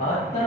72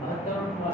72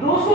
200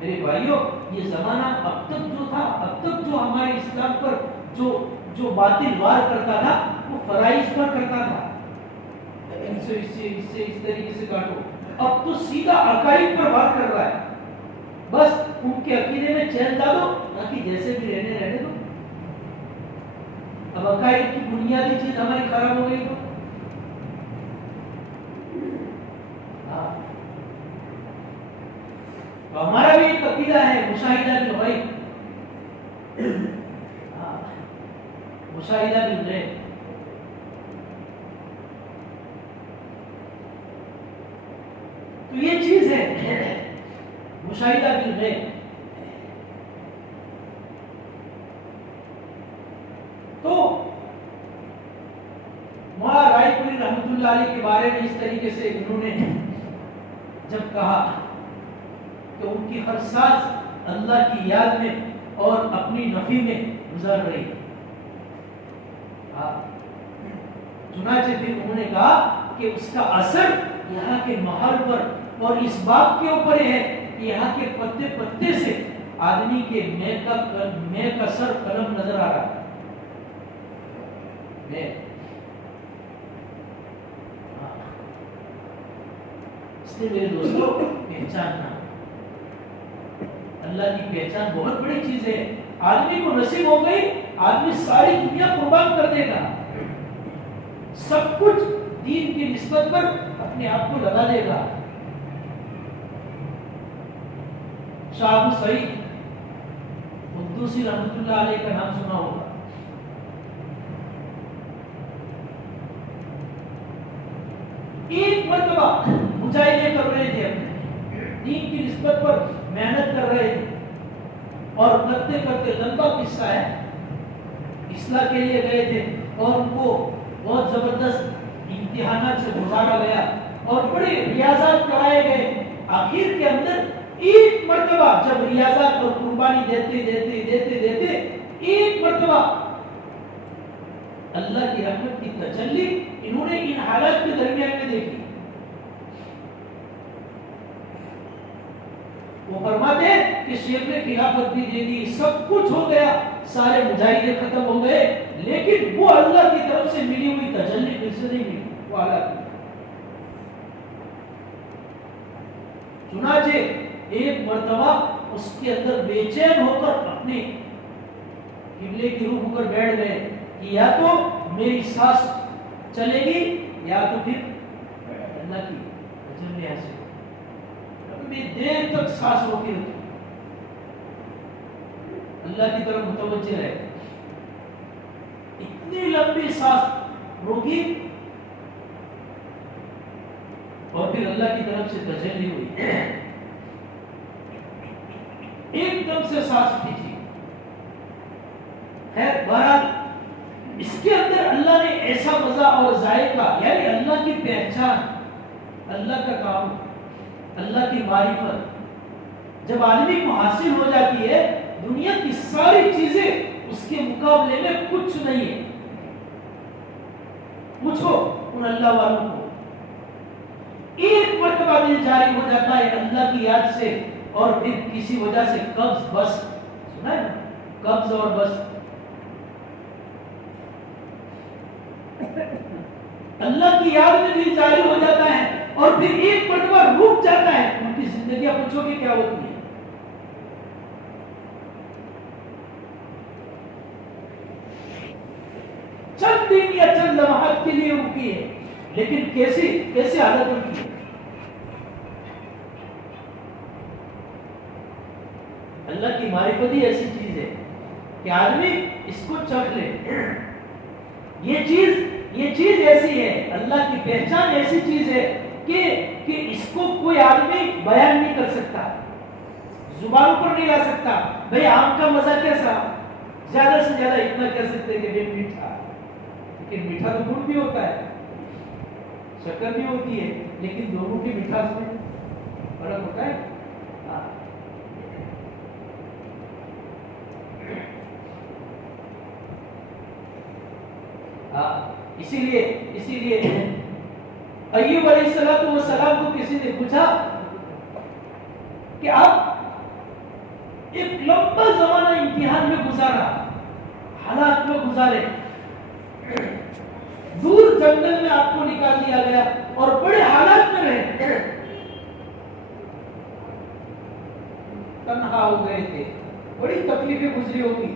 میرے بھائیوں یہ زمانہ اب تک جو تھا، اب تک جو ہمارے اسلام پر جو باطل وار کرتا تھا وہ فرائض پر کرتا تھا، اس طریقے سے کاٹو، اب تو سیدھا عقائد پر وار کر رہا ہے، بس ان کے عقیدے میں چین ڈالو باقی جیسے بھی رہنے دو۔ اب عقائد کی بنیادی چیز ہماری خراب ہو گئی تو ہمارا بھی ایک عقیدہ ہے مشاہدہ بالغیب، مشاہدہ بالغیب، تو یہ چیز ہے مشاہدہ بالغیب۔ تو مولانا رائے پوری رحمۃ اللہ علیہ کے بارے میں اس طریقے سے انہوں نے جب کہا کہ ان کی ہر سانس اللہ کی یاد میں اور اپنی نفی میں گزر رہی ہے، چنانچہ پھر انہوں نے کہا کہ اس کا اثر یہاں کے ماحول پر اور اس بات کے اوپر ہے کہ یہاں کے پتے پتے سے آدمی کے میں کا سر قلم نظر آ رہا ہے۔ اس لیے میرے دوستوں پہچاننا، اللہ کی پہچان بہت بڑی چیز ہے، آدمی کو نصیب ہو گئی آدمی ساری دنیا قربان کر دے گا، سب کچھ دین کی نسبت پر اپنے آپ کو لگا دے گا۔ شاہ ابو سعید قدوسی رحمۃ اللہ علیہ کا نام سنا ہوگا، ایک مرتبہ مجاہدے کر رہے تھے، اپنے دین کی نسبت پر محنت کر رہے تھے، اور کرتے کرتے لمبا قصہ ہے، اصلاح کے لیے گئے تھے اور ان کو بہت زبردست امتحانات سے گزارا گیا اور بڑے ریاضات کرائے گئے، آخر کے اندر ایک مرتبہ جب ریاضات اور قربانی دیتے ایک مرتبہ اللہ کی رحمت کی تجلی انہوں نے ان حالات کے درمیان میں دیکھی۔ وہ فرماتے ہیں کہ شیخ نے خلافت بھی دے دی، سب کچھ ہو گیا، سارے مجاہدے ختم ہو گئے، لیکن وہ اللہ کی طرف سے ملی ہوئی تجلی پھر سے نہیں ملی، وہ حالات میں۔ چنانچہ ایک مرتبہ اس کے اندر بے چین ہو کر اپنے قبلے کی روح ہو کر بیٹھ گئے کہ یا تو میری سانس چلے گی یا تو پھر اللہ کی تجلی حاصل، میں دیر تک سانس روکی رکھی، اللہ کی طرف متوجہ رہے، اتنی لمبی سانس روکی اور پھر اللہ کی طرف سے تجلی ہوئی، ایک دم سے سانس کھینچی۔ خیر بہرحال اس کے اندر اللہ نے ایسا مزہ اور ذائقہ، یعنی اللہ کی پہچان، اللہ کا کام، اللہ کی معرفت جب آدمی کو حاصل ہو جاتی ہے، دنیا کی ساری چیزیں اس کے مقابلے میں کچھ نہیں ہے۔ پوچھو ان اللہ والوں کو، ایک مرتبہ دل جاری ہو جاتا ہے اللہ کی یاد سے اور پھر کسی وجہ سے قبض، بس سنا ہے نا، قبض اور بس، اللہ کی یاد میں دل جاری ہو جاتا ہے اور پھر ایک مرتبہ رک جاتا ہے، ان کی زندگیاں پوچھو کہ کیا ہوتی ہے۔ چند دن یا چند لمحات کے لیے رکی ہے، لیکن کیسے حالت ہوتی ہے۔ اللہ کی معرفت ہی ایسی چیز ہے کہ آدمی اس کو چکھ لے، یہ چیز ایسی ہے، اللہ کی پہچان ایسی چیز ہے کہ اس کو کوئی آدمی بیان نہیں کر سکتا، زبان پر نہیں لا سکتا۔ بھئی آم کا مزہ کیسا، زیادہ سے زیادہ اتنا کہہ سکتے کہ یہ میٹھا، لیکن میٹھا تو گڑ بھی ہوتا ہے، شکر بھی ہوتی ہے، لیکن دونوں کی مٹھاس میں فرق ہوتا ہے۔ اسی لیے ایوب علیہ السلام کو کسی نے پوچھا کہ آپ ایک لمبا زمانہ امتحان میں گزارا، حالات میں گزارے، دور جنگل میں آپ کو نکال دیا گیا اور بڑے حالات میں رہے، تنہا ہو گئے تھے، بڑی تکلیفیں گزری ہوگی،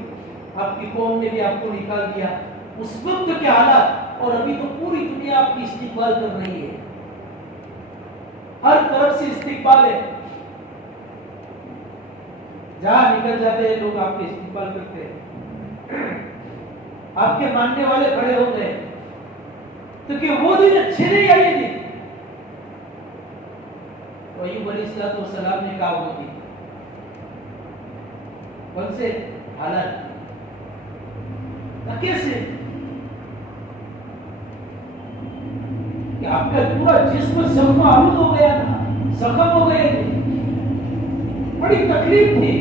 آپ کی قوم نے بھی آپ کو نکال دیا، اس وقت کے حالات، اور ابھی تو پوری دنیا آپ کی استقبال کر رہی ہے، ہر طرف سے استقبال ہے، جہاں نکل جاتے ہیں لوگ آپ کے استقبال کرتے ہیں، آپ کے ماننے والے کھڑے ہو گئے، تو کہ وہ دن اچھے نہیں آئے دن، ایوب علیہ السلام نے کہا وہ دن کون سے حالات کیسے کہ آپ کا پورا جسم زخم آلود ہو گیا تھا، زخم ہو گئے تھے، بڑی تکلیف تھی،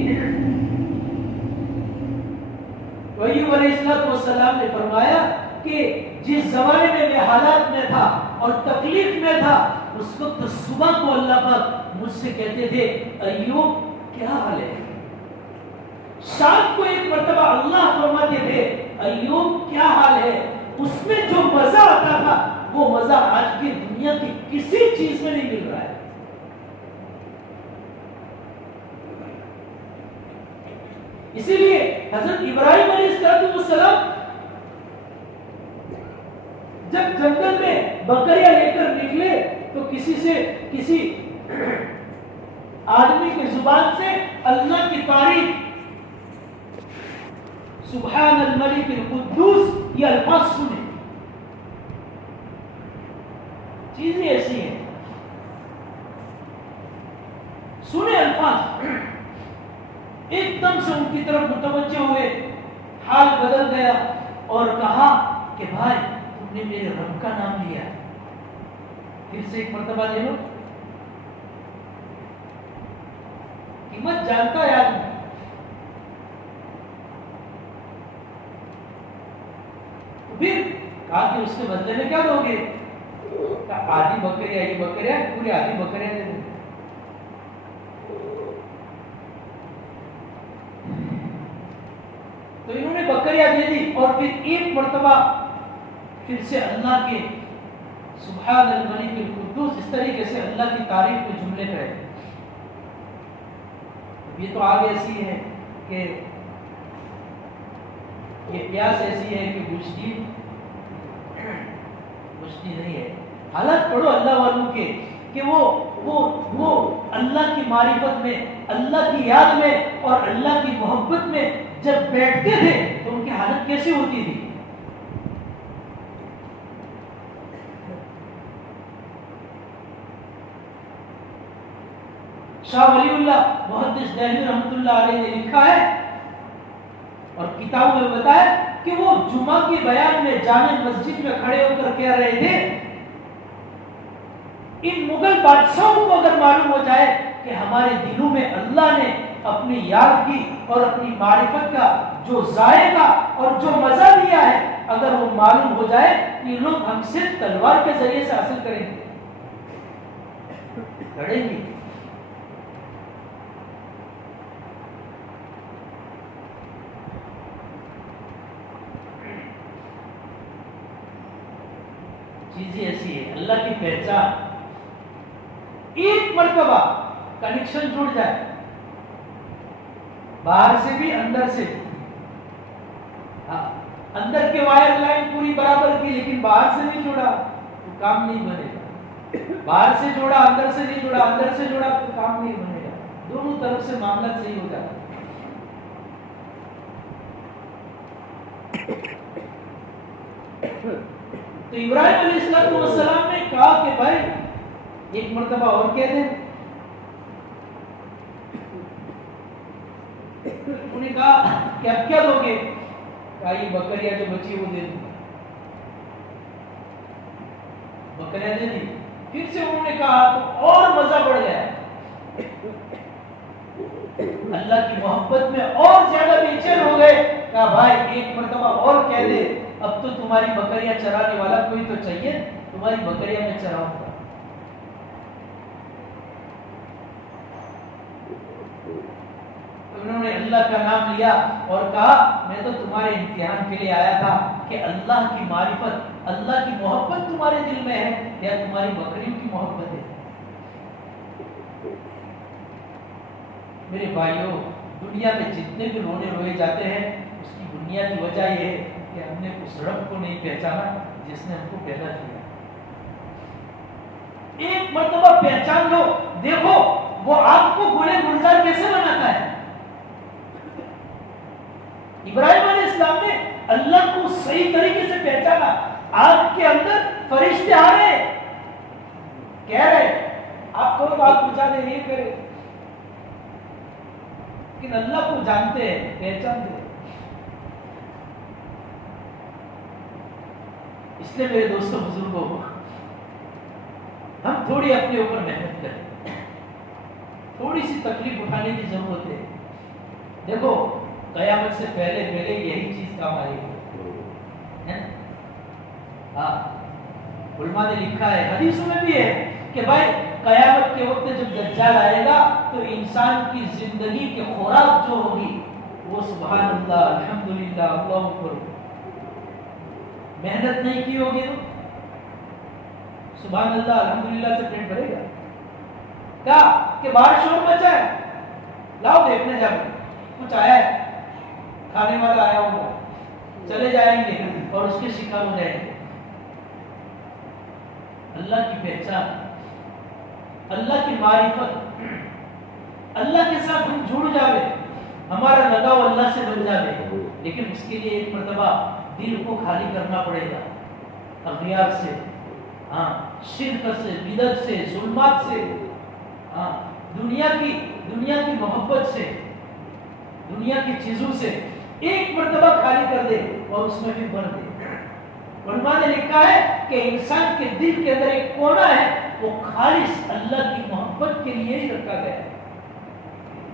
تو ایوب علیہ السلام نے فرمایا کہ جس زمانے میں حالات میں تھا اور تکلیف میں تھا، اس وقت صبح کو اللہ پاک مجھ سے کہتے تھے ایوب کیا حال ہے، شام کو ایک مرتبہ اللہ فرماتے تھے ایوب کیا حال ہے، اس میں جو مزہ آتا تھا وہ مزہ آج کی دنیا کی کسی چیز میں نہیں مل رہا ہے۔ اسی لیے حضرت ابراہیم علیہ السلام جب جنگل میں بکریاں لے کر نکلے تو کسی آدمی کی زبان سے اللہ کی تعریف، سبحان الملک القدوس، یہ الفاظ سنے، چیزیں ایسی ہیں، سنے الفاظ، ایک دم سے ان کی طرف متوجہ ہوئے، حال بدل گیا اور کہا کہ بھائی تم نے میرے رب کا نام لیا، پھر سے ایک مرتبہ لے لو، قیمت جانتا ہے آدمی، پھر کہا کہ اس کے بدلے میں کیا دو گے، آدھی بکریاں، یہ بکریاں پوری آدھی بکریاں دے دیں، تو انہوں نے بکریاں دے دی، اور پھر ایک مرتبہ پھر سے اللہ کے سبحان الملک القدوس اس طریقے سے اللہ کی تعریف کے جملے کہے۔ یہ تو آگ ایسی ہے کہ یہ پیاس ایسی ہے کہ بجھتی نہیں ہے، حالت پڑھو اللہ والوں کے کہ وہ اللہ کی معرفت میں، اللہ کی یاد میں اور اللہ کی محبت میں جب بیٹھتے تھے تو ان کی حالت کیسے ہوتی تھی۔ شاہ ولی اللہ محدث دہلوی رحمۃ اللہ علیہ نے لکھا ہے اور کتابوں میں بتایا کہ وہ جمعہ کے بیان میں جامع مسجد میں کھڑے ہو کر کہہ رہے تھے ان مغل بادشاہوں کو اگر معلوم ہو جائے کہ ہمارے دلوں میں اللہ نے اپنی یاد کی اور اپنی معرفت کا جو ذائقہ اور جو مزہ لیا ہے، اگر وہ معلوم ہو جائے تو یہ لوگ ہم سے تلوار کے ذریعے سے حاصل کریں گے، لڑیں گے۔ چیزیں ایسی ہے، اللہ کی پہچان، ایک مرتبہ کنیکشن جڑ جائے، باہر سے بھی اندر سے بھی، اندر کے وائر لائن پوری برابر کی لیکن باہر سے نہیں جڑا تو کام نہیں بنے گا، باہر سے جوڑا اندر سے نہیں جڑا، اندر سے جوڑا تو کام نہیں بنے گا، دونوں طرف سے معاملہ صحیح ہو جاتا ہے۔ تو ابراہیم علیہ السلام نے کہا کہ بھائی ایک مرتبہ اور کہہ دیں، انہوں نے کہا کہ اب کیا دو گے، کہا یہ بکریاں جو بچی وہ دے دوں، بکریاں دے دی، پھر سے انہوں نے کہا تو اور مزہ بڑھ گیا، اللہ کی محبت میں اور زیادہ بے چین ہو گئے، کہا بھائی ایک مرتبہ اور کہہ دے، اب تو تمہاری بکریاں چرانے والا کوئی تو چاہیے، تمہاری بکریاں میں چراؤں گا۔ انہوں نے اللہ کا نام لیا اور کہا میں تو تمہارے امتحان کے لیے آیا تھا کہ اللہ کی معرفت، اللہ کی محبت تمہارے دل میں ہے یا تمہاری بکریوں کی محبت ہے۔ میرے بھائیوں، دنیا میں جتنے بھی رونے روئے جاتے ہیں اس کی بنیادی وجہ یہ ہے کہ ہم نے اس رب کو نہیں پہچانا جس نے ہم کو پیدا کیا۔ ایک مرتبہ پہچان لو، دیکھو وہ آپ کو گلے گلزار کیسے بناتا ہے۔ ابراہیم علیہ السلام نے اللہ کو صحیح طریقے سے پہچانا۔ آپ کے اندر فرشتے آ رہے کہہ رہے آپ کرو تو آپ پوچھا دے نہیں کرے، لیکن اللہ کو جانتے ہیں، پہچانتے ہیں۔ اس لیے میرے دوستوں بزرگوں، ہم تھوڑی اپنے اوپر محنت کریں، تھوڑی سی تکلیف اٹھانے کی ضرورت ہے۔ دیکھو قیامت سے پہلے یہی چیز کام آئے گی۔ ہاں، علماء نے لکھا ہے، حدیثوں میں بھی ہے کہ بھائی قیامت کے وقت جب دجال آئے گا تو انسان کی زندگی کی خوراک جو ہوگی وہ سبحان اللہ، الحمدللہ، اللہ اکبر، محنت نہیں کی ہوگی تو سبحان اللہ الحمدللہ سے پیٹ بھرے گا۔ کہا کہ باہر شور مچا ہے، لاؤ دیکھنے جا کچھ آیا ہے، کھانے والا آیا ہوگا، چلے جائیں گے اور اس کے شکار ہو جائیں گے۔ اللہ کی پہچان، اللہ کی معرفت، اللہ کے ساتھ ہم جڑ جاوے، ہمارا لگاؤ اللہ سے بن جاوے، لیکن اس کے لیے ایک مرتبہ دل کو خالی کرنا پڑے گا اغیار سے، ہاں، شرک سے، بدعت سے، ظلمات سے، ہاں، دنیا کی محبت سے، دنیا کی چیزوں سے ایک مرتبہ خالی کر دے اور اس میں بھی بھر دے۔ علماء نے لکھا ہے کہ انسان کے دل کے اندر ایک کونا ہے، وہ خالص اللہ کی محبت کے لیے ہی رکھا گیا ہے۔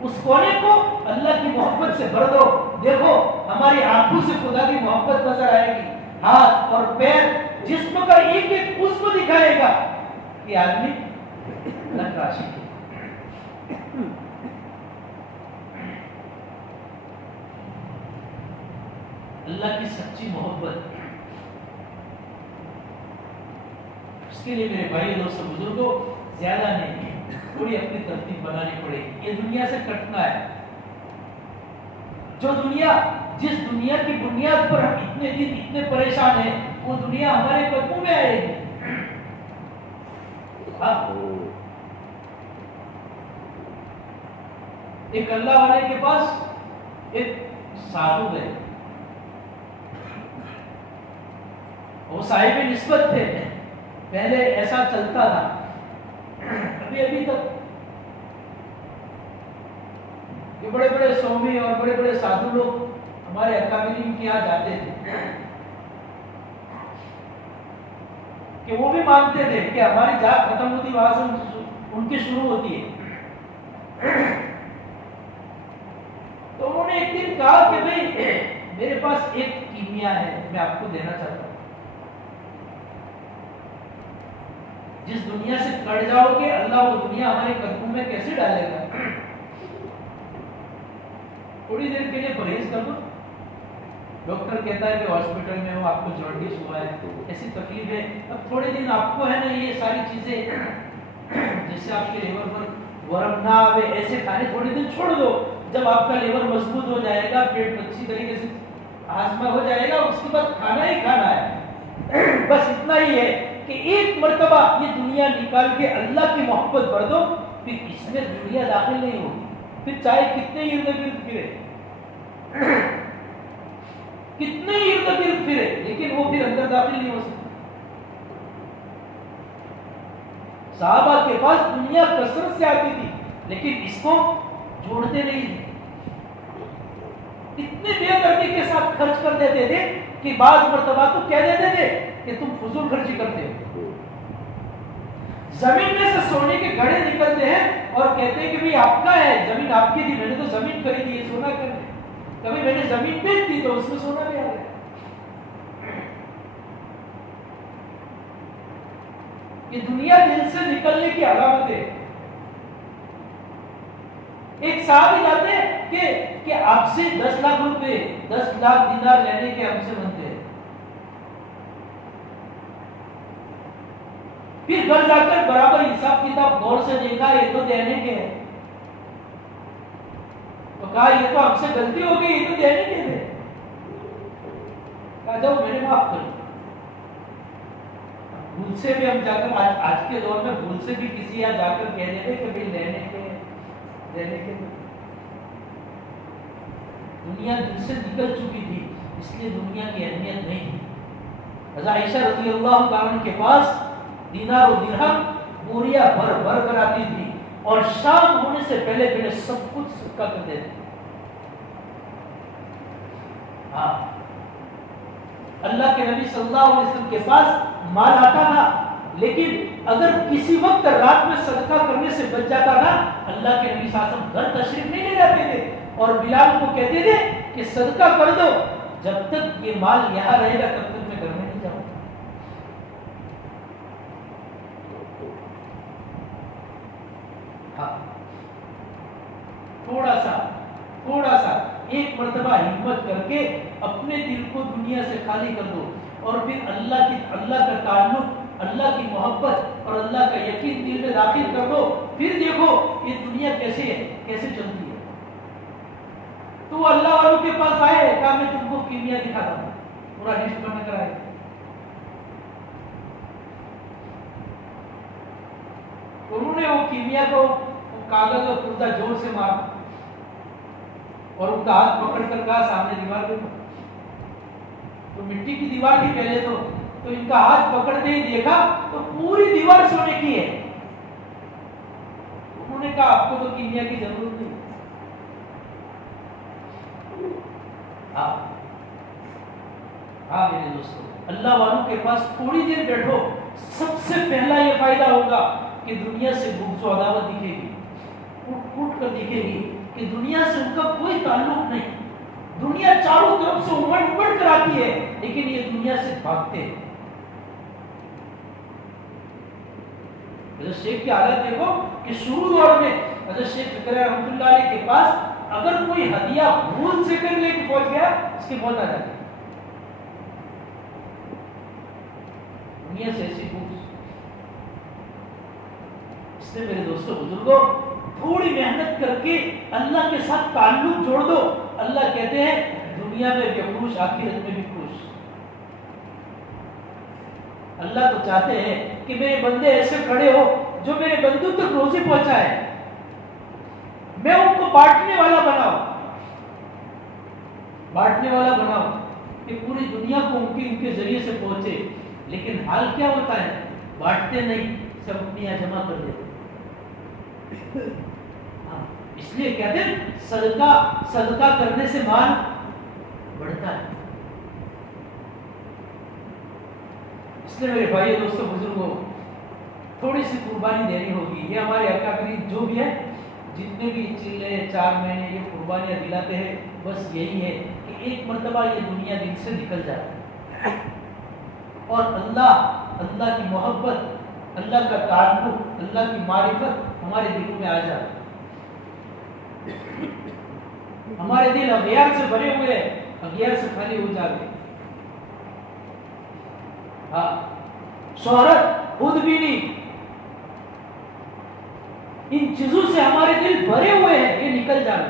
اس کونے کو اللہ کی محبت سے بھر دو، دیکھو ہماری آنکھوں سے خدا کی محبت نظر آئے گی، ہاتھ اور پیر، جسم کا ایک ایک عضو دکھائے گا کہ آدمی اللہ کا عاشق ہے۔ اللہ کی سچی محبت، اس کے لیے میرے بھائی دوستوں بزرگوں زیادہ نہیں، تھوڑی اپنی ترتیب بنانی پڑے گی۔ یہ دنیا سے کٹنا ہے، جس دنیا کی بنیاد پر ہم اتنے دن اتنے پریشان ہیں، وہ دنیا ہمارے قدموں میں آئے گی۔ ایک اللہ والے کے پاس ایک سادھو گئے، وہ صاحب نسبت تھے، پہلے ایسا چلتا تھا، ابھی تک یہ بڑے بڑے سومی اور بڑے بڑے سادھو لوگ ہمارے اکابرین کے یہاں جاتے تھے کہ وہ بھی مانتے تھے کہ ہماری جات ختم ہوتی وہاں سے ان کی شروع ہوتی ہے۔ تو انہوں نے ایک دن کہا کہ بھئی میرے پاس ایک کیمیا ہے، میں آپ کو دینا چاہتا ہوں، جس دنیا سے کٹ جاؤ گے اللہ وہ دنیا ہمارے قدموں میں کیسے ڈالے گا؟ تھوڑی دیر کے لیے پرہیز کر دو، ڈاکٹر کہتا ہے کہ ہاسپٹل میں ہو، آپ کو جانڈس ہوا ہے، ایسی تکلیف ہے، اب تھوڑے دن آپ کو ہے نا یہ ساری چیزیں جس سے آپ کے لیور پر ورم نہ آوے، ایسے کھانے تھوڑے دن چھوڑ دو، جب آپ کا لیور مضبوط ہو جائے گا، پیٹ اچھی طریقے سے ہاضمہ ہو جائے گا، اس کے بعد کھانا ہی کھانا ہے۔ بس اتنا ہی ہے کہ ایک مرتبہ یہ دنیا نکال کے اللہ کی محبت بھر دو، پھر اس میں دنیا داخل نہیں ہوگی، پھر چاہے کتنے ارد گرد پھرے، کتنے ارد گرد پھرے، لیکن وہ پھر اندر داخل نہیں ہو سکتی۔ صحابہ کے پاس دنیا کثرت سے آتی تھی، لیکن اس کو جوڑتے نہیں تھے، اتنے بے دردی کے ساتھ خرچ کر دیتے تھے کہ بعض مرتبہ تو کہہ دیتے تھے کہ تم فضول خرچی کرتے ہو۔ زمین میں سے سونے کے گھڑے نکلتے ہیں اور کہتے ہیں کہ بھئی آپ کا ہے، زمین آپ کی تھی، میں نے تو زمین خریدی ہے، سونا کر دے، کبھی میں نے زمین بیچ دی تو اس میں سونا بھی آ گیا۔ یہ دنیا دل سے نکلنے کی علامت ہے۔ ایک صحابی جاتے ہیں کہ آپ سے 10 لاکھ روپے 10 لاکھ دینار لینے کے ہم سے بنتے ہیں. پھر گھر جا کر برابر حساب کتاب غور سے دیکھا یہ تو دینے کے ہیں، تو کہا یہ تو ہم سے غلطی ہو گئی، یہ تو دینے کے تھے. کہا جاؤ میں نے معاف کر دیا. بھول سے بھی ہم جا کر آج کے دور میں بھول سے بھی کسی یہاں جا کر کہہ دیتے کہ بھائی لینے کے دنیا دل سے نکل چکی تھی، اس لیے دنیا کی اہمیت نہیں تھی. حضرت عائشہ رضی اللہ عنہ کے پاس دینار و درہم بوریاں بھر بھر کر آتی تھی اور شام ہونے سے پہلے سب کچھ صدقہ کر دیتے. ہاں اللہ کے نبی صلی اللہ علیہ وسلم کے پاس مال آتا تھا، لیکن اگر کسی وقت رات میں صدقہ کرنے سے بچ جاتا تھا، اللہ کے نبی صلی اللہ علیہ وسلم گھر تشریف نہیں لے جاتے تھے اور بلال کو کہتے تھے کہ صدقہ کر دو، جب تک یہ مال یہاں رہے گا تب تک میں گھر میں نہیں جاؤں. ہاں تھوڑا سا ایک مرتبہ ہمت کر کے اپنے دل کو دنیا سے خالی کر دو اور پھر اللہ کا تعلق، اللہ کی محبت اور اللہ کا یقین دل میں داخل کر دو. پھر دیکھو یہ دنیا کیسے چلتی ہے. تو وہ اللہ والوں کے پاس آئے، کہا میں تم کو کیمیا دکھاتا ہوں، پورا لسٹ بنا کر آئے. انہوں نے وہ کیمیا کو کاغذ اور پردہ زور سے مارا اور ان کا ہاتھ پکڑ کر کہا سامنے دیوار دیکھو. تو مٹی کی دیوار تھی پہلے تو ان کا ہاتھ پکڑتے ہی دیکھا تو پوری دیوار سونے کی ہے. انہوں نے کہا آپ کو تو کیمیا کی ضرورت نہیں. ہاں میرے دوستو، اللہ والوں کے پاس تھوڑی دیر بیٹھو، سب سے پہلا یہ فائدہ ہوگا کہ دنیا سے بغض و عداوت دکھے گی، اٹھ کر دکھے گی کہ دنیا سے ان کا کوئی تعلق نہیں. دنیا چاروں طرف سے امڑ کر آتی ہے لیکن یہ دنیا سے بھاگتے ہیں. حضرت شیخ کی حالت دیکھو کہ شروع دور میں حضرت شیخ فکرہ رحمۃ اللہ علیہ کے پاس اگر کوئی ہدیہ بھول سے کر لے کے پہنچ گیا اس کی موت آ جاتی. دنیا سے ایسی بھول. اس لیے میرے دوستوں بزرگوں، تھوڑی محنت کر کے اللہ کے ساتھ تعلق جوڑ دو. اللہ کہتے ہیں دنیا میں بھی خوش، آخرت میں بھی خوش. اللہ تو چاہتے ہیں کہ میرے بندے ایسے کھڑے ہو جو میرے بندوں تک روزی پہنچائے، میں ان کو بانٹنے والا بناؤں کہ پوری دنیا کو ان کے ذریعے سے پہنچے. لیکن حال کیا ہوتا ہے؟ بانٹتے نہیں، سب اپنی یہاں جمع کر دیتے. اس لیے کہتے ہیں صدقہ کرنے سے مال بڑھتا ہے. اس لیے میرے بھائی دوستوں بزرگوں، تھوڑی سی قربانی دینی ہوگی. یہ ہمارے اکابرین جو بھی ہے، جتنے بھی چلے 4 مہینے یہ قربانیاں دلاتے ہیں، بس یہی ہے کہ ایک مرتبہ یہ دنیا دل سے نکل جائے اور اللہ کی محبت، اللہ کا تعلق، اللہ کی معرفت ہمارے دلوں میں آ جائے. ہمارے دل اغیار سے بھرے ہوئے ہیں، اغیار سے خالی ہو جاتے. ہاں شہرت، خود بینی، ان چیزوں سے ہمارے دل بھرے ہوئے ہیں، یہ نکل جائے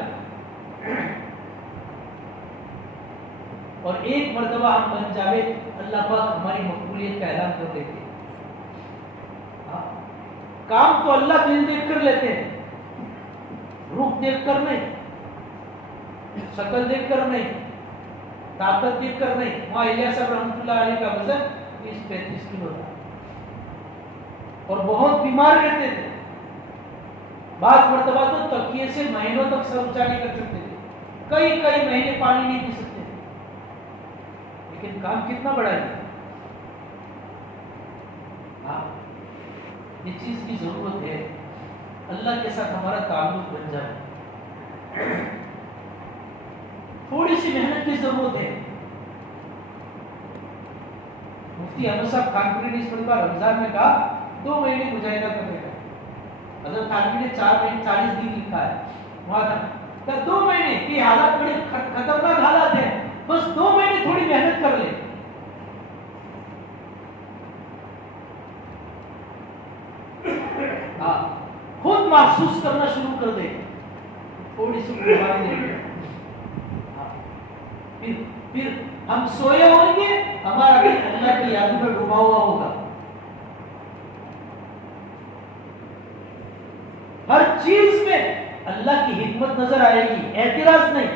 اور ایک مرتبہ ہم بن جاوے، اللہ پاک ہماری مقبولیت کا اعلان کر دیتے. کام تو اللہ دل دیکھ کر لیتے ہیں، روح دیکھ کر نہیں، شکل دیکھ کر نہیں، طاقت دیکھ کر نہیں. وہاں الیاس صاحب رحمۃ اللہ علیہ کا وزن 30-35 کلو تھا اور بہت بیمار رہتے تھے. بعض مرتبہ تو تکیے سے مہینوں تک سر اونچا نہیں کر سکتے تھے، کئی مہینے پانی نہیں پی سکتے تھے. لیکن کام کتنا بڑا ہے. ہاں یہ چیز کی ضرورت ہے، اللہ کے ساتھ ہمارا تعلق بن جائے. تھوڑی سی محنت کی ضرورت ہے. مفتی احمد صاحب خانپوری نے اس مرتبہ رمضان میں کہا 2 مہینے مجاہدہ کرنے کا. حضرت خانپوری نے 4 مہینے 40 دن لکھا ہے. وہاں تھا کہ 2 مہینے کی حالات بڑے خطرناک حالات ہیں، بس 2 مہینے تھوڑی محنت کر لے. خود محسوس کرنا شروع کر دے، تھوڑی سی قربانی دے. پھر ہم سوئے ہوں گے، ہمارا دل اللہ کی یادوں میں ڈوبا ہوا ہوگا. ہر چیز میں اللہ کی حکمت نظر آئے گی، اعتراض نہیں.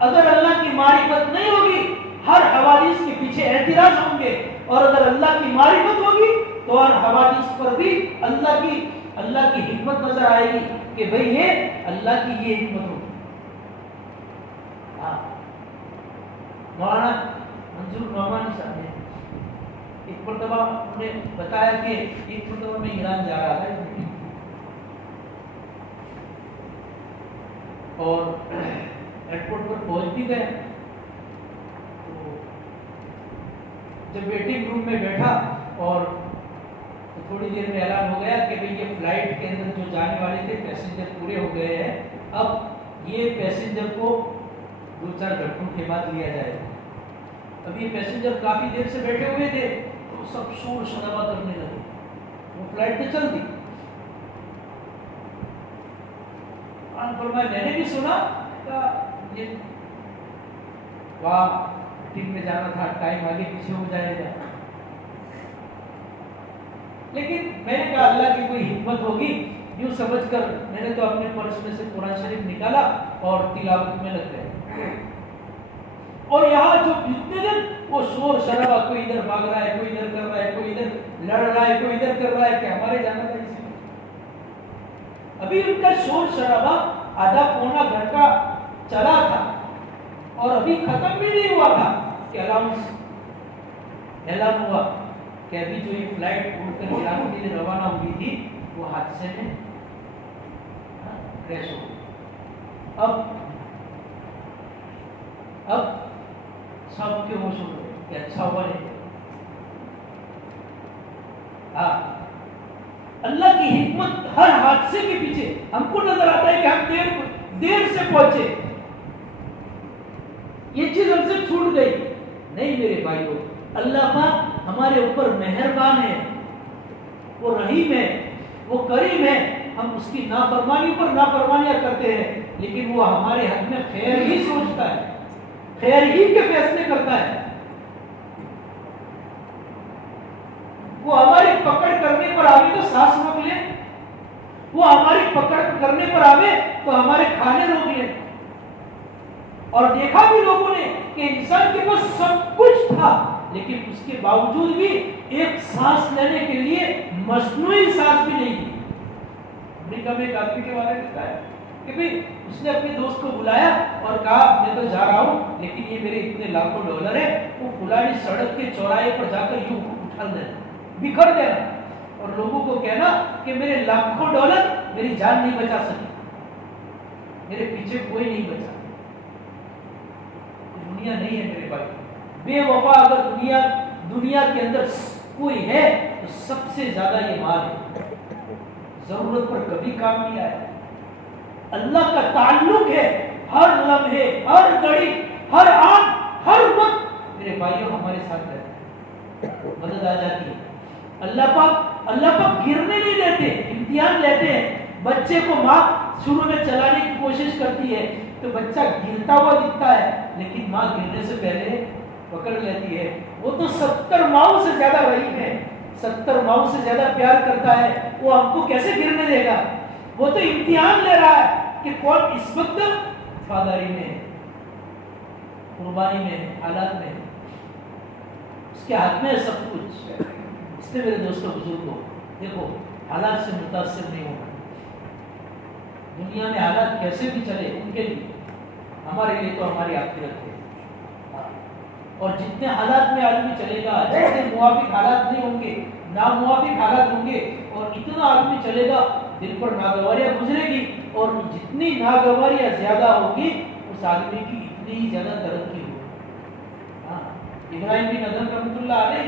اگر اللہ کی معرفت نہیں ہوگی، ہر حوادث کے پیچھے اعتراض ہوں گے، اور اگر اللہ کی معرفت ہوگی تو ہر حوادث پر بھی اللہ کی حکمت نظر آئے گی کہ بھئی یہ اللہ کی یہ حکمت ہوگی. مولانا منظور نعمانی صاحب نے ایک مرتبہ انہوں نے بتایا کہ ایک مرتبہ میں ایران جا رہا تھا اور ایئرپورٹ پر پہنچ بھی گئے. تو جب ویٹنگ روم میں بیٹھا اور تھوڑی دیر میں اعلان ہو گیا کہ بھئی یہ فلائٹ کے اندر جو جانے والے تھے پیسنجر پورے ہو گئے ہیں، اب یہ پیسنجر کو 2-4 گھنٹوں کے بعد لیا جائے گا. اب یہ پیسنجر کافی دیر سے بیٹھے ہوئے تھے تو سب شور شرابہ کرنے لگے. وہ فلائٹ تو چل دی. فرمایا میں نے بھی سنا کہ یہ وہاں ٹیم میں جانا تھا، ٹائم آگے پیچھے ہو جائے گا. لیکن میں نے کہا اللہ کی کوئی حکمت ہوگی، یوں سمجھ کر میں نے تو اپنے پرس میں سے قرآن شریف نکالا اور تلاوت میں لگ گئے. اور یہاں جو جتنے دن وہ شور شرابہ، کوئی ادھر بھاگ رہا ہے، کوئی ادھر کر رہا ہے، کوئی ادھر لڑ رہا ہے، کوئی ادھر کر رہا ہے کہ ہمارے جانا تھا اسی میں. ابھی ان کا شور شرابہ آدھا پونا گھنٹہ چلا تھا اور ابھی ختم بھی نہیں ہوا تھا کہ اعلان ہوا کہ ابھی جو یہ فلائٹ اڑ کر ایران کے لیے روانہ ہوئی تھی وہ حادثے میں کریش ہو گئی. اب سب کے ہوش ہو گئے کہ اچھا ہوا نہیں. اللہ کی حکمت ہر حادثے کے پیچھے ہم کو نظر آتا ہے کہ ہم دیر سے پہنچے، یہ چیز ہم سے چھوٹ گئی. نہیں میرے بھائیو، اللہ پاک ہمارے اوپر مہربان ہے، وہ رحیم ہے، وہ کریم ہے. ہم اس کی نافرمانی پر نافرمانیاں کرتے ہیں، لیکن وہ ہمارے حق میں خیر ہی سوچتا ہے، خیر ہی کے فیصلے کرتا ہے. وہ ہماری پکڑ کرنے پر آوے تو سانس روک لے، وہ ہماری پکڑ کرنے پر آوے تو ہمارے کھانے روک لے. اور دیکھا بھی لوگوں نے کہ انسان کے پاس سب کچھ تھا، لیکن اس کے باوجود بھی ایک سانس لینے کے لیے مصنوعی سانس بھی نہیں دی. امریکہ میں ایک آدمی کے بارے میں بتایا کہ بھئی اس نے اپنے دوست کو بلایا اور کہا میں تو جا رہا ہوں لیکن یہ میرے اتنے لاکھوں ڈالر ہے، وہ فلانی سڑک کے چوراہے پر جا کر یوں اٹھل دینا، بکھر دینا، اور لوگوں کو کہنا کہ میرے لاکھوں ڈالر میری جان نہیں بچا سکی، میرے پیچھے کوئی نہیں بچا. دنیا نہیں ہے میرے بھائی. بے وفا اگر دنیا کے اندر کوئی ہے تو سب سے زیادہ یہ مال ہے. ضرورت پر کبھی کام نہیں آیا. اللہ کا تعلق ہے ہر لمحے، ہر گھڑی، ہر آن، ہر وقت میرے بھائیوں ہمارے ساتھ رہتے ہیں، مدد آ جاتی ہے. اللہ پاک گرنے نہیں دیتے، امتحان لیتے ہیں. بچے کو ماں شروع میں چلانے کی کوشش کرتی ہے تو بچہ گرتا ہوا دکھتا ہے، لیکن ماں گرنے سے پہلے پکڑ لیتی ہے. وہ تو 70 ماؤں سے زیادہ رحیم ہے، 70 ماؤں سے زیادہ پیار کرتا ہے. وہ ہم کو کیسے گرنے دے گا؟ وہ تو امتحان لے رہا ہے کہ کون اس وقت وفاداری میں ہے، قربانی میں، حالات میں. اس کے ہاتھ میں ہے سب کچھ. اس لیے میرے دوستوں بزرگوں، دیکھو حالات سے متاثر نہیں ہونا. دنیا میں حالات کیسے بھی چلے ان کے لیے، ہمارے لیے تو ہماری آخرت ہے. اور جتنے حالات میں آدمی چلے گا، جتنے موافق حالات نہیں ہوں گے، ناموافق حالات ہوں گے، اور اتنا آدمی چلے گا دل پر ناگواریاں گزرے گی، اور جتنی ناگواریاں زیادہ ہوگی اس آدمی کی اتنی ہی زیادہ ترقی ہوگی. ابراہیم بن ادم رحمۃ اللہ علیہ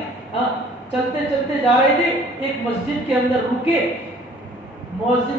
چلتے چلتے جا رہے تھے، ایک مسجد کے اندر رکے. مؤذن